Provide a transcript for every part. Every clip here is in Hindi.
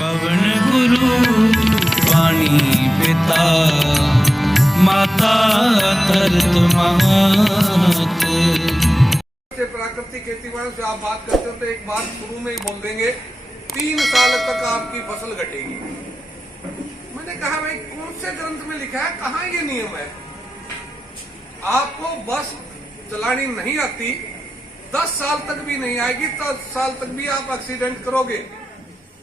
पवन गुरु पानी पिता माता तरत मात। प्राकृतिक खेती वालों से आप बात करते हो तो एक बात शुरू में ही बोल देंगे, 3 साल तक आपकी फसल घटेगी। मैंने कहा भाई कौन से ग्रंथ में लिखा है, कहाँ ये नियम है? आपको बस चलानी नहीं आती, 10 साल तक भी नहीं आएगी, 10 साल तक भी आप एक्सीडेंट करोगे।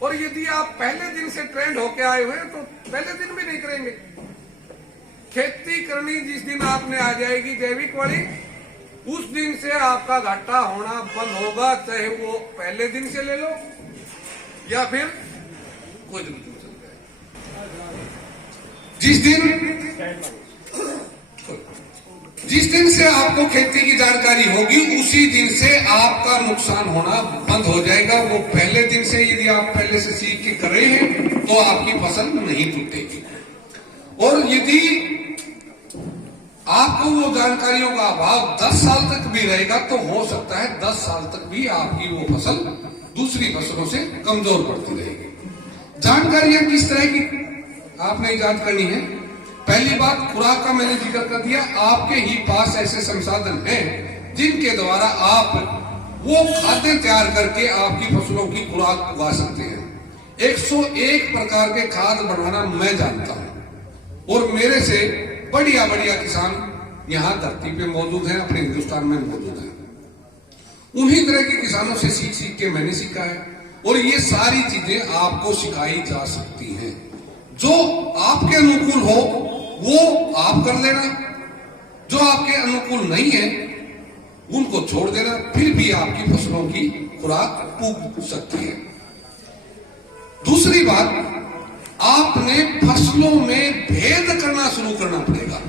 और यदि आप पहले दिन से ट्रेंड होके आए हुए हैं तो पहले दिन भी नहीं करेंगे। खेती करनी जिस दिन आपने आ जाएगी जैविक वाली, उस दिन से आपका घाटा होना बंद होगा, चाहे वो पहले दिन से ले लो या फिर कोई दिन चल जाए। जिस दिन से आपको खेती की जानकारी होगी उसी दिन से आपका नुकसान होना बंद हो जाएगा। वो पहले दिन से यदि आप पहले से सीख के कर रहे हैं तो आपकी फसल नहीं टूटेगी। और यदि आपको वो जानकारियों का अभाव 10 साल तक भी रहेगा तो हो सकता है 10 साल तक भी आपकी वो फसल दूसरी फसलों से कमजोर पड़ती रहेगी। जानकारियां किस तरह की आपने याद करनी है। पहली बात, खुराक का मैंने जिक्र कर दिया। आपके ही पास ऐसे संसाधन हैं जिनके द्वारा आप वो खाद्य तैयार करके आपकी फसलों की खुराक उगा सकते हैं। 101 प्रकार के खाद बनाना मैं जानता हूं और मेरे से बढ़िया बढ़िया किसान यहाँ धरती पे मौजूद हैं, अपने हिंदुस्तान में मौजूद हैं। उन्हीं तरह के किसानों से सीख सीख के मैंने सीखा है और ये सारी चीजें आपको सिखाई जा सकती हैं। जो आपके अनुकूल हो वो आप कर लेना, जो आपके अनुकूल नहीं है उनको छोड़ देना, फिर भी आपकी फसलों की खुराक उग सकती है। दूसरी बात, आपने फसलों में भेद करना शुरू करना पड़ेगा।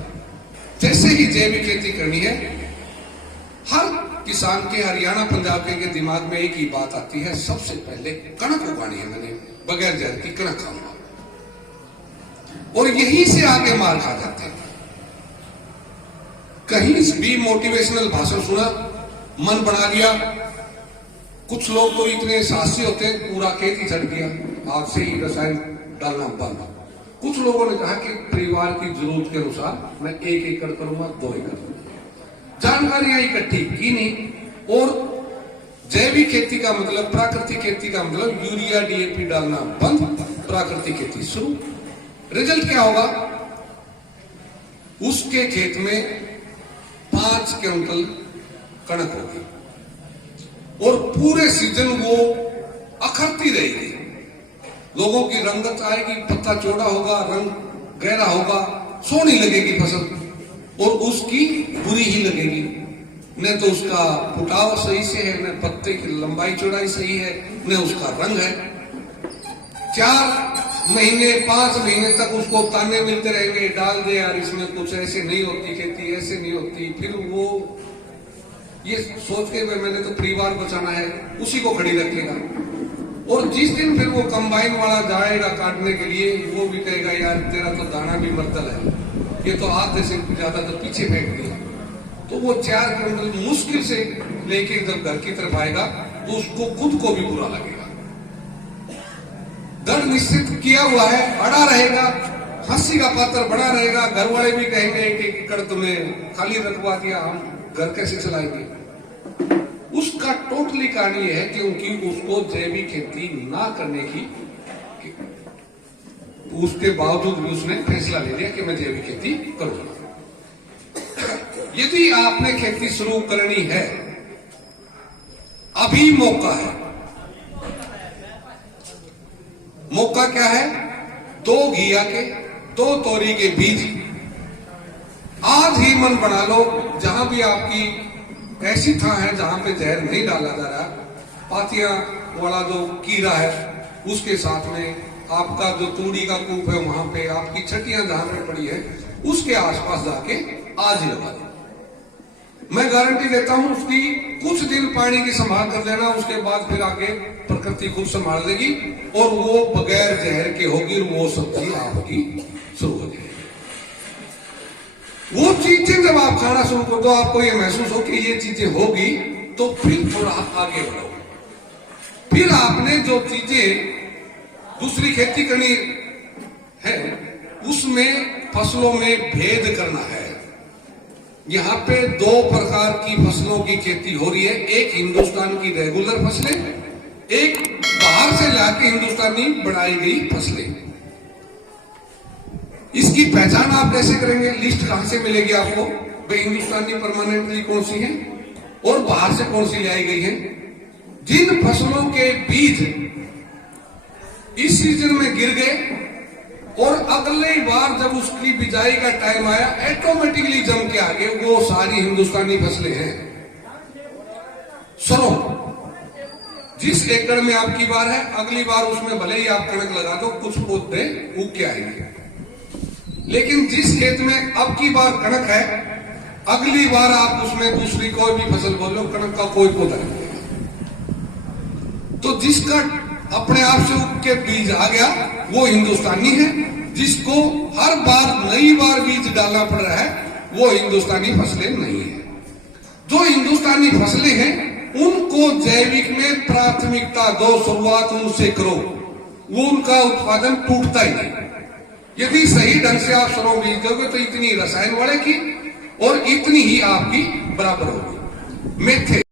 जैसे ही जैविक खेती करनी है, हर किसान के, हरियाणा पंजाब के दिमाग में एक ही बात आती है, सबसे पहले कणक उगानी है। मैंने बगैर जहर की कणक खाऊंगा, और यहीं से आगे मार खा जाते हैं। कहीं भी मोटिवेशनल भाषण सुना, मन बना लिया। कुछ लोग तो इतने साहसी होते हैं, पूरा खेत ही छट गया, आज से ही रसायन डालना बंद। कुछ लोगों ने कहा कि परिवार की जरूरत के अनुसार मैं 1 एकड़ करूंगा, 2 एकड़ करूंगा। जानकारियां इकट्ठी की नहीं। और जैविक खेती का मतलब, प्राकृतिक खेती का मतलब यूरिया डीएपी डालना बंद, प्राकृतिक खेती शुरू। रिजल्ट क्या होगा? उसके खेत में 5 क्विंटल कणक होगी और पूरे सीजन वो अखरती रहेगी। लोगों की रंगत आएगी, पत्ता चौड़ा होगा, रंग गहरा होगा, सोहनी लगेगी फसल और उसकी बुरी ही लगेगी। न तो उसका फुटाव सही से है, न पत्ते की लंबाई चौड़ाई सही है, न उसका रंग है। 4 महीने 5 महीने तक उसको ताने मिलते रहेंगे, डाल दे यार इसमें कुछ, ऐसे नहीं होती खेती, ऐसे नहीं होती। फिर वो ये सोच के मैंने तो परिवार बचाना है, उसी को खड़ी रखेगा। और जिस दिन फिर वो कंबाइन वाला जाएगा काटने के लिए, वो भी कहेगा यार तेरा तो दाना भी मर्दल है, ये तो आधे से ज्यादा तो पीछे फेंक दिया। तो वो 4 क्विंटल मुश्किल से लेके जब घर की तरफ आएगा तो उसको खुद को भी बुरा लगेगा। दर निश्चित किया हुआ है, अड़ा रहेगा, हंसी का पात्र बना रहेगा। घर वाले भी कहेंगे 1 एकड़ तुम्हें खाली रखवा दिया, हम घर कैसे चलाएंगे? उसका टोटली कहानी है क्योंकि उसको जैविक खेती ना करने की, उसके बावजूद भी उसने फैसला ले लिया कि मैं जैविक खेती करूंगा। यदि आपने खेती शुरू करनी है, अभी मौका है। मौका क्या है? 2 घिया के, 2 तोरी के बीज आज ही मन बना लो। जहां भी आपकी ऐसी था है जहां पे जहर नहीं डाला जा रहा, पातियां वाला जो कीड़ा है उसके साथ में आपका जो तूड़ी का कूप है, वहां पे आपकी छटियां जहां पे पड़ी है उसके आसपास जाके आज ही लगा दो। मैं गारंटी देता हूं उसकी कुछ दिन पानी की संभाल कर लेना, उसके बाद फिर आगे प्रकृति खुद संभाल लेगी और वो बगैर जहर के होगी, वो सब्जी आपकी शुरू हो जाएगी। वो चीजें जब आप खाना शुरू कर दो, आपको ये महसूस हो कि ये चीजें होगी, तो फिर थोड़ा आगे बढ़ो। फिर आपने जो चीजें दूसरी खेती करनी है, उसमें फसलों में भेद करना है। यहाँ पे दो प्रकार की फसलों की खेती हो रही है, एक हिंदुस्तान की रेगुलर फसलें, एक बाहर से लाके हिंदुस्तानी बनाई गई फसलें। इसकी पहचान आप कैसे करेंगे? लिस्ट कहां से मिलेगी आपको? भाई हिंदुस्तानी परमानेंटली कौन सी है और बाहर से कौन सी लाई गई है। जिन फसलों के बीज इस सीजन में गिर गए और अगले बार जब उसकी बिजाई का टाइम आया, ऑटोमेटिकली जम के आगे वो सारी हिंदुस्तानी फसलें हैं। सरों जिस एकड़ में आपकी बार है, अगली बार उसमें भले ही आप कणक लगा दो, कुछ पौधे उग के आएंगे। लेकिन जिस खेत में अब की बार कणक है, अगली बार आप उसमें दूसरी कोई भी फसल बोलो, कणक का कोई पौधा नहीं है। तो जिसका अपने आप से उग के बीज आ गया वो हिंदुस्तानी है। जिसको हर बार नई बार बीज डालना पड़ रहा है वो हिंदुस्तानी फसलें नहीं है। जो हिंदुस्तानी फसलें हैं उनको जैविक में प्राथमिकता दो, शुरुआत उनसे करो, वो उनका उत्पादन टूटता ही नहीं। यदि सही ढंग से आप सरों बीज दोगे तो इतनी रसायन बढ़ेगी और इतनी ही आपकी बराबर होगी। मेथे